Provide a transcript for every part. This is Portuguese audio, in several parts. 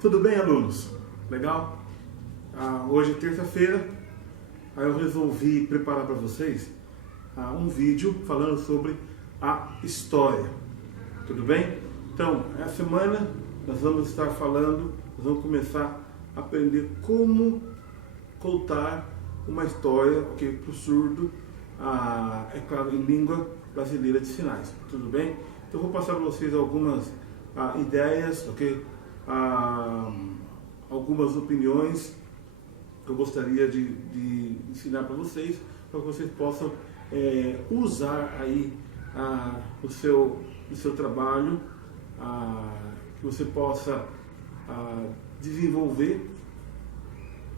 Tudo bem, alunos? Legal? Hoje é terça-feira, aí eu resolvi preparar para vocês um vídeo falando sobre a história. Tudo bem? Então, essa semana nós vamos estar falando, nós vamos começar a aprender como contar uma história para o surdo, é claro, em língua brasileira de sinais. Tudo bem? Então, eu vou passar para vocês algumas ideias, ok? Algumas opiniões que eu gostaria de ensinar para que vocês possam usar aí no seu trabalho, que você possa desenvolver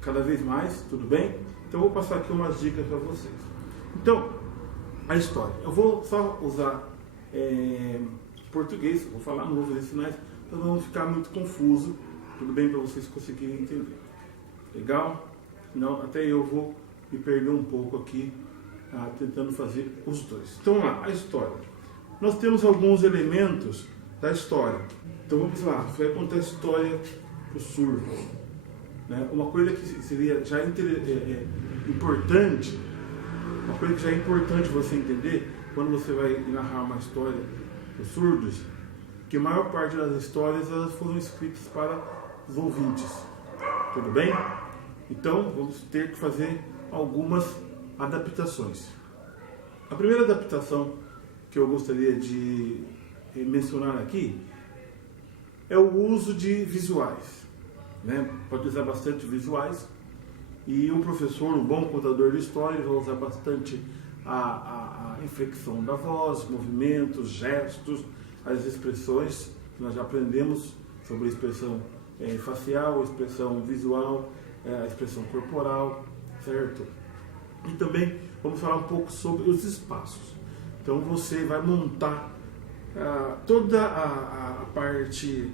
cada vez mais, tudo bem? Então eu vou passar aqui umas dicas para vocês. Então, a história. Eu vou só usar português, vou falar, não vou fazer sinais, para não ficar muito confuso, tudo bem? Para vocês conseguirem entender. Legal? Não, até eu vou me perder um pouco aqui, tentando fazer os dois. Então vamos lá, a história. Nós temos alguns elementos da história. Então vamos lá, você vai contar a história para o surdo. Né? Uma coisa que seria já importante, uma coisa que já é importante você entender quando você vai narrar uma história para os surdos, que a maior parte das histórias elas foram escritas para os ouvintes. Tudo bem? Então vamos ter que fazer algumas adaptações. A primeira adaptação que eu gostaria de mencionar aqui é o uso de visuais. Né? Pode usar bastante visuais, e um professor, um bom contador de história, vai usar bastante a inflexão da voz, movimentos, gestos, as expressões que nós já aprendemos sobre a expressão facial, a expressão visual, a expressão corporal, certo? E também vamos falar um pouco sobre os espaços. Então você vai montar toda a parte,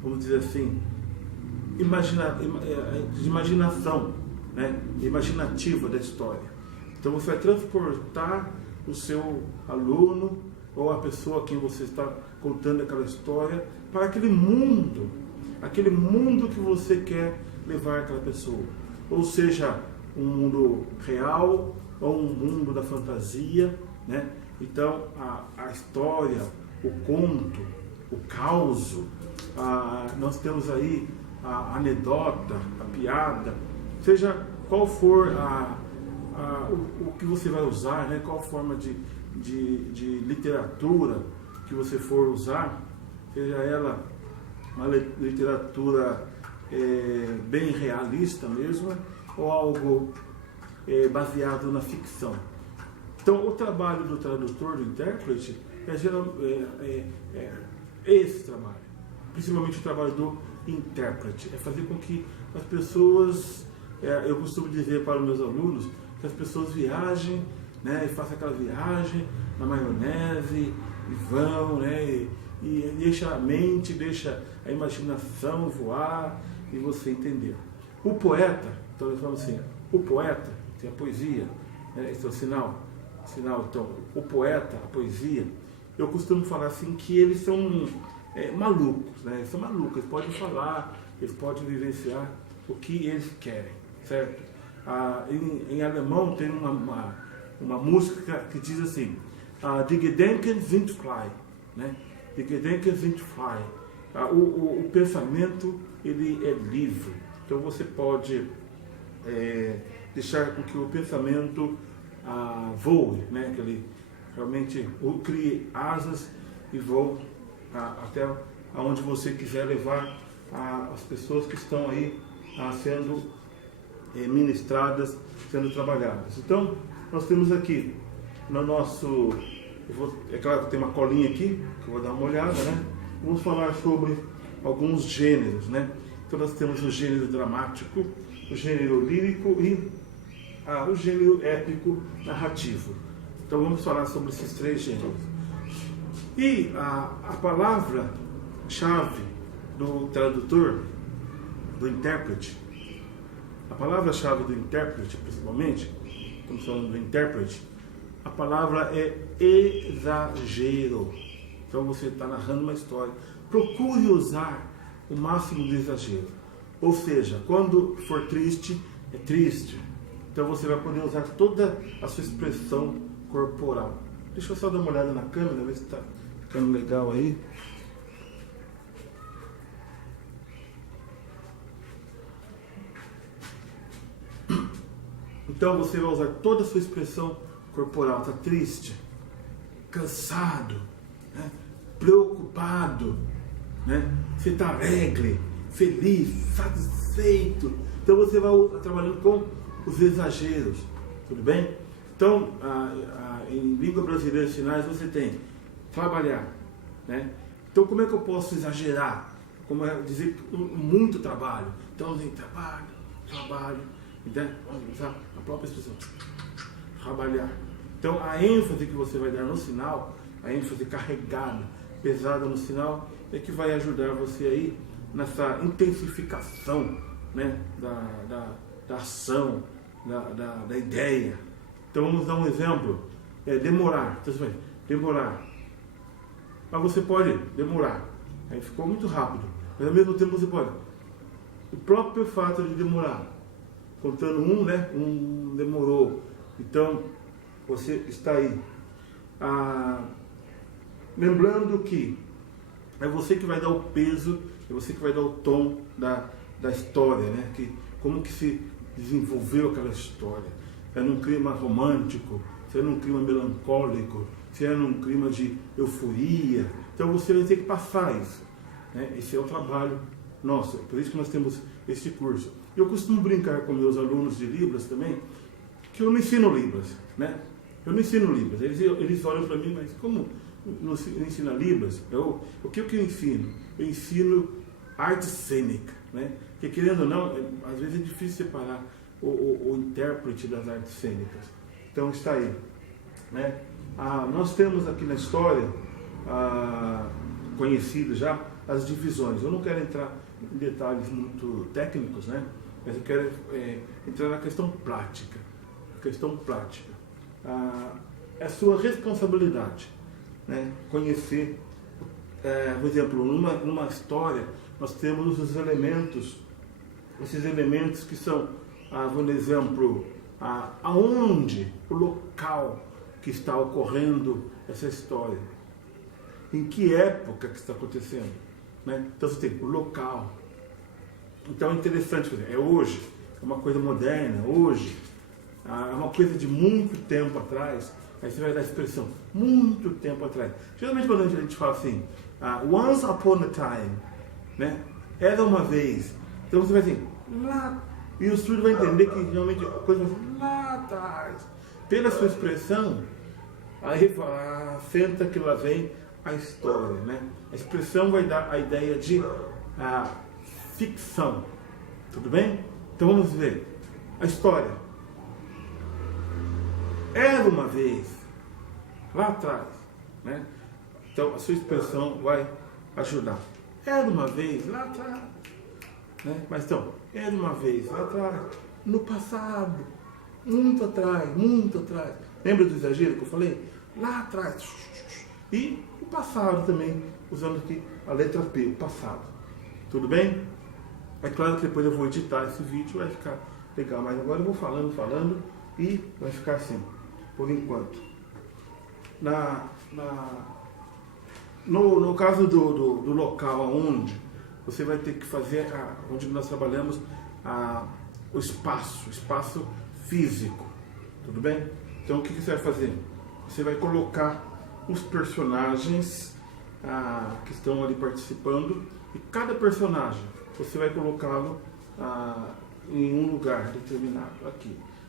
vamos dizer assim, de imaginação, né? Imaginativa da história. Então você vai transportar o seu aluno ou a pessoa a quem você está contando aquela história para aquele mundo que você quer levar aquela pessoa. Ou seja, um mundo real ou um mundo da fantasia, né? Então a história, o conto, o caos, nós temos aí a anedota, a piada, seja qual for o que você vai usar, né? Qual forma de literatura que você for usar, seja ela uma literatura bem realista mesmo, ou algo baseado na ficção. Então, o trabalho do tradutor, do intérprete, é esse trabalho, principalmente o trabalho do intérprete, é fazer com que as pessoas, eu costumo dizer para os meus alunos, que as pessoas viajem, né, e façam aquela viagem na maionese, e vão, né, e deixa a mente, deixa a imaginação voar, e você entender. O poeta, então eu falo assim, o poeta, tem a poesia, né, esse é o sinal, então, o poeta, a poesia, eu costumo falar assim que eles são malucos, né? Eles são malucos, eles podem falar, eles podem vivenciar o que eles querem, certo? Em alemão tem uma música que diz assim, Die Gedanken sind frei, né? Die Gedanken sind frei. O pensamento, ele é livre. Então você pode deixar com que o pensamento voe, né? Que ele realmente crie asas e voe até aonde você quiser levar as pessoas que estão aí sendo ministradas, sendo trabalhadas. Então, nós temos aqui no nosso... é claro que tem uma colinha aqui, que eu vou dar uma olhada, né? Vamos falar sobre alguns gêneros, né? Então, nós temos o gênero dramático, o gênero lírico e o gênero épico narrativo. Então, vamos falar sobre esses três gêneros. E a palavra-chave do tradutor, do intérprete, a palavra-chave do intérprete, principalmente, estamos falando do intérprete, a palavra é exagero. Então você está narrando uma história. Procure usar o máximo do exagero. Ou seja, quando for triste, é triste. Então você vai poder usar toda a sua expressão corporal. Deixa eu só dar uma olhada na câmera, ver se está ficando legal aí. Então você vai usar toda a sua expressão corporal. Está triste, cansado, né? Preocupado, né? Você está alegre, feliz, satisfeito. Então você vai trabalhando com os exageros, tudo bem? Então, em língua brasileira de sinais você tem trabalhar, né? Então como é que eu posso exagerar? Como é dizer muito trabalho? Então tem trabalho, entende? Vamos usar a própria expressão, trabalhar. Então a ênfase que você vai dar no sinal, a ênfase carregada, pesada no sinal, é que vai ajudar você aí nessa intensificação, né, da ação, da ideia. Então vamos dar um exemplo. Demorar. Então, você vai demorar. Mas você pode demorar. Aí ficou muito rápido. Mas ao mesmo tempo você pode. O próprio fato de demorar. Contando né? Um demorou. Então você está aí. Lembrando que é você que vai dar o peso, é você que vai dar o tom da história, né? Como que se desenvolveu aquela história. Se é num clima romântico, se é num clima melancólico, se é num clima de euforia. Então você vai ter que passar isso, né? Esse é o trabalho nosso, por isso que nós temos esse curso. Eu costumo brincar com meus alunos de Libras também, que eu não ensino Libras, né? Eu não ensino Libras. Eles olham para mim, mas como não ensina Libras? O que eu ensino? Eu ensino arte cênica, né? Porque querendo ou não, às vezes é difícil separar o intérprete das artes cênicas. Então está aí, né? Nós temos aqui na história conhecido já as divisões. Eu não quero entrar em detalhes muito técnicos, né? Mas eu quero entrar na questão prática. É sua responsabilidade, né? Conhecer, por exemplo, numa história nós temos os elementos, esses elementos que são, por exemplo, aonde, o local que está ocorrendo essa história, em que época que está acontecendo, né? Então você tem o local. Então é interessante, é hoje, é uma coisa moderna, hoje, é uma coisa de muito tempo atrás. Aí você vai dar a expressão, muito tempo atrás. Geralmente quando a gente fala assim, once upon a time, né? Era uma vez. Então você vai assim, lá. E o estudo vai entender que realmente a coisa vai assim, lá atrás. Pela sua expressão, aí senta que lá vem a história, né? A expressão vai dar a ideia de ficção. Tudo bem? Então vamos ver. A história. Era uma vez, lá atrás, né? Então a sua expressão vai ajudar. Era uma vez, lá atrás, né? Mas então, era uma vez, lá atrás, no passado, muito atrás. Lembra do exagero que eu falei? Lá atrás. E o passado também, usando aqui a letra P, o passado. Tudo bem? É claro que depois eu vou editar esse vídeo, vai ficar legal. Mas agora eu vou falando e vai ficar assim, por enquanto. No caso do local onde você vai ter que fazer, onde nós trabalhamos, o espaço físico. Tudo bem? Então o que você vai fazer? Você vai colocar os personagens que estão ali participando, e cada personagem você vai colocá-lo em um lugar determinado.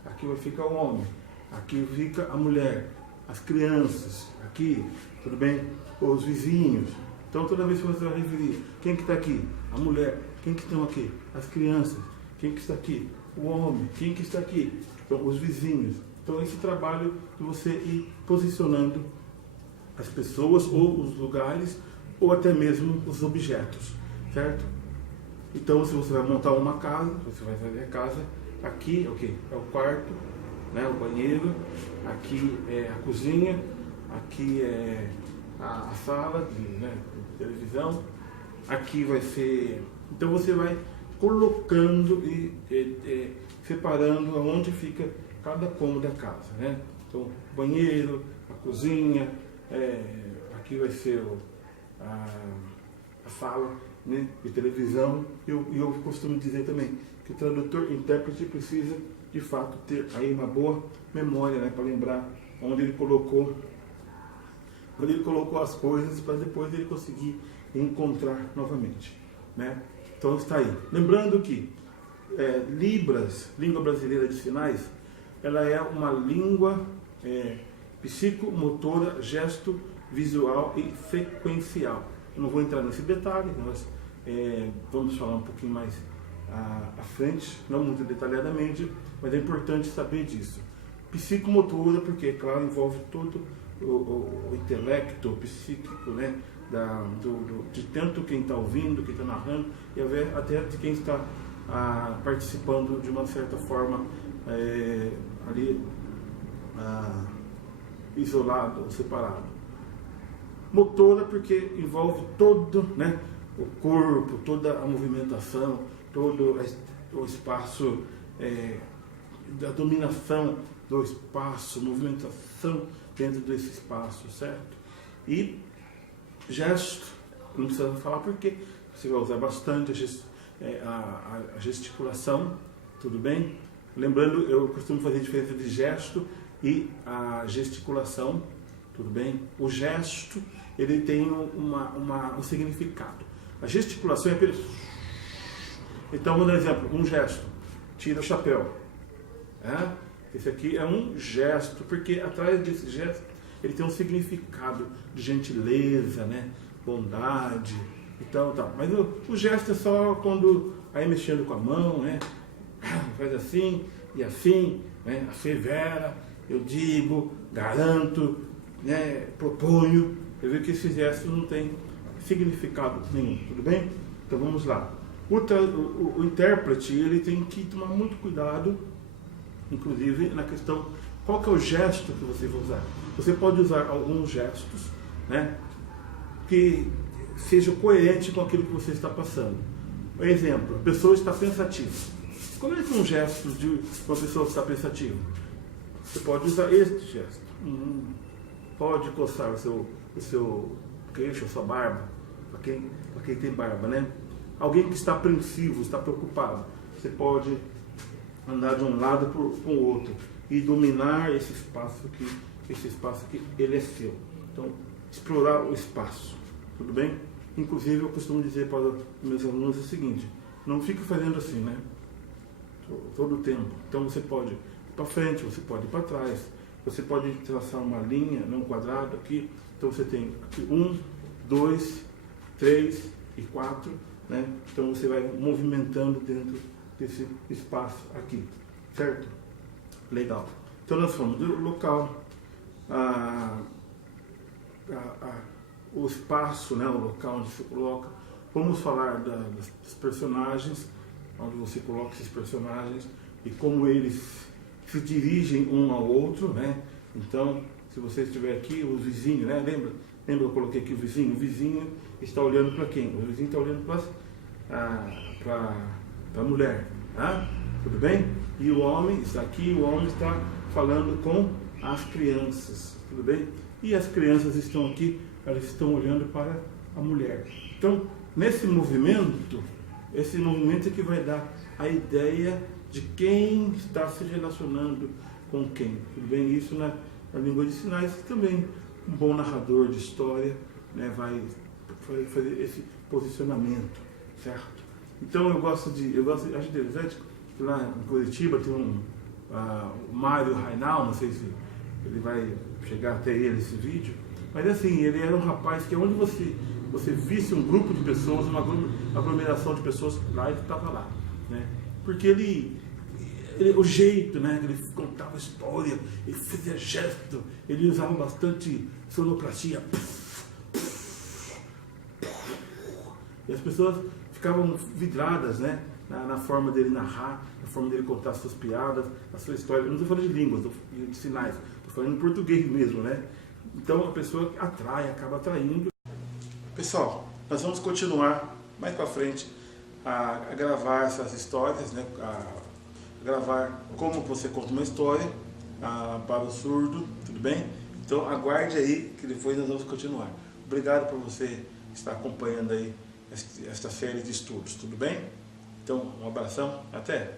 Aqui vai ficar o homem, aqui fica a mulher, as crianças, aqui, tudo bem? Os vizinhos. Então toda vez que você vai referir, quem que está aqui? A mulher. Quem que estão aqui? As crianças. Quem que está aqui? O homem. Quem que está aqui? Então, os vizinhos. Então esse trabalho de você ir posicionando as pessoas ou os lugares ou até mesmo os objetos, certo? Então se você vai montar uma casa, você vai fazer a casa, aqui é o quarto, né, o banheiro, aqui é a cozinha, aqui é a sala de televisão, aqui vai ser... Então você vai colocando e separando aonde fica cada cômodo da casa, né? Então, banheiro, a cozinha, aqui vai ser a sala, né, de televisão. Eu costumo dizer também que o tradutor, intérprete, precisa de fato ter aí uma boa memória, né, para lembrar onde ele colocou as coisas, para depois ele conseguir encontrar novamente, né? Então está aí. Lembrando que Libras, língua brasileira de sinais, ela é uma língua psicomotora, gesto, visual e sequencial. Eu não vou entrar nesse detalhe, nós vamos falar um pouquinho mais à frente, não muito detalhadamente, mas é importante saber disso. Psicomotora, porque, claro, envolve todo o intelecto, o psíquico, né, de tanto quem está ouvindo, quem está narrando, e até de quem está participando de uma certa forma ali isolado ou separado. Motora, porque envolve todo, né, o corpo, toda a movimentação, todo o espaço, da dominação do espaço, movimentação dentro desse espaço, certo? E gesto, não precisa falar porque você vai usar bastante a gesticulação, tudo bem? Lembrando, eu costumo fazer a diferença de gesto e a gesticulação, tudo bem? O gesto, ele tem um significado. A gesticulação é apenas... Então, vou dar um exemplo, um gesto. Tira o chapéu. Esse aqui é um gesto, porque atrás desse gesto ele tem um significado de gentileza, né? Bondade e tal. Mas o gesto é só quando aí mexendo com a mão, né? Faz assim e assim, né? Assevera, eu digo, garanto, né? Proponho. Eu vejo que esse gesto não tem significado nenhum, tudo bem? Então vamos lá. O intérprete, ele tem que tomar muito cuidado, inclusive na questão, qual que é o gesto que você vai usar. Você pode usar alguns gestos, né, que sejam coerentes com aquilo que você está passando. Por exemplo, a pessoa está pensativa. Como é que um gesto de uma pessoa que está pensativa? Você pode usar este gesto. Pode coçar o seu queixo, a sua barba, para quem tem barba, né? Alguém que está apreensivo, está preocupado, você pode andar de um lado para o outro e dominar esse espaço aqui, ele é seu. Então, explorar o espaço, tudo bem? Inclusive, eu costumo dizer para os meus alunos o seguinte: não fique fazendo assim, né? Todo o tempo. Então, você pode ir para frente, você pode ir para trás, você pode traçar uma linha, num quadrado aqui. Então, você tem aqui 1, 2, 3 e 4, né? Então, você vai movimentando dentro desse espaço aqui, certo? Legal. Então, nós fomos do local, o espaço, né? O local onde você coloca. Vamos falar dos personagens, onde você coloca esses personagens e como eles se dirigem um ao outro, né? Então, se você estiver aqui, o vizinho, né? Lembra eu coloquei aqui o vizinho? O vizinho está olhando para quem? O vizinho está olhando para a mulher, tá? Tudo bem? E o homem está aqui, o homem está falando com as crianças, tudo bem? E as crianças estão aqui, elas estão olhando para a mulher. Então, nesse movimento, esse movimento é que vai dar a ideia de quem está se relacionando com quem, tudo bem? Isso na língua de sinais também. Um bom narrador de história, né, vai fazer esse posicionamento, certo? Então acho interessante que lá em Curitiba tem o Mário Rainal, não sei se ele vai chegar até ele esse vídeo, mas assim, ele era um rapaz que onde você visse um grupo de pessoas, uma aglomeração de pessoas, lá ele estava lá, né? Porque o jeito, né, ele contava história, ele fazia gesto, ele usava bastante sonoplastia. E as pessoas ficavam vidradas, né, na forma dele narrar, na forma dele contar as suas piadas, a sua história. Eu não estou falando de línguas, de sinais, estou falando em português mesmo, né? Então a pessoa acaba atraindo. Pessoal, nós vamos continuar mais para frente a gravar essas histórias, né? A gravar como você conta uma história para o surdo, tudo bem? Então aguarde aí que depois nós vamos continuar. Obrigado por você estar acompanhando aí esta série de estudos, tudo bem? Então um abração, até!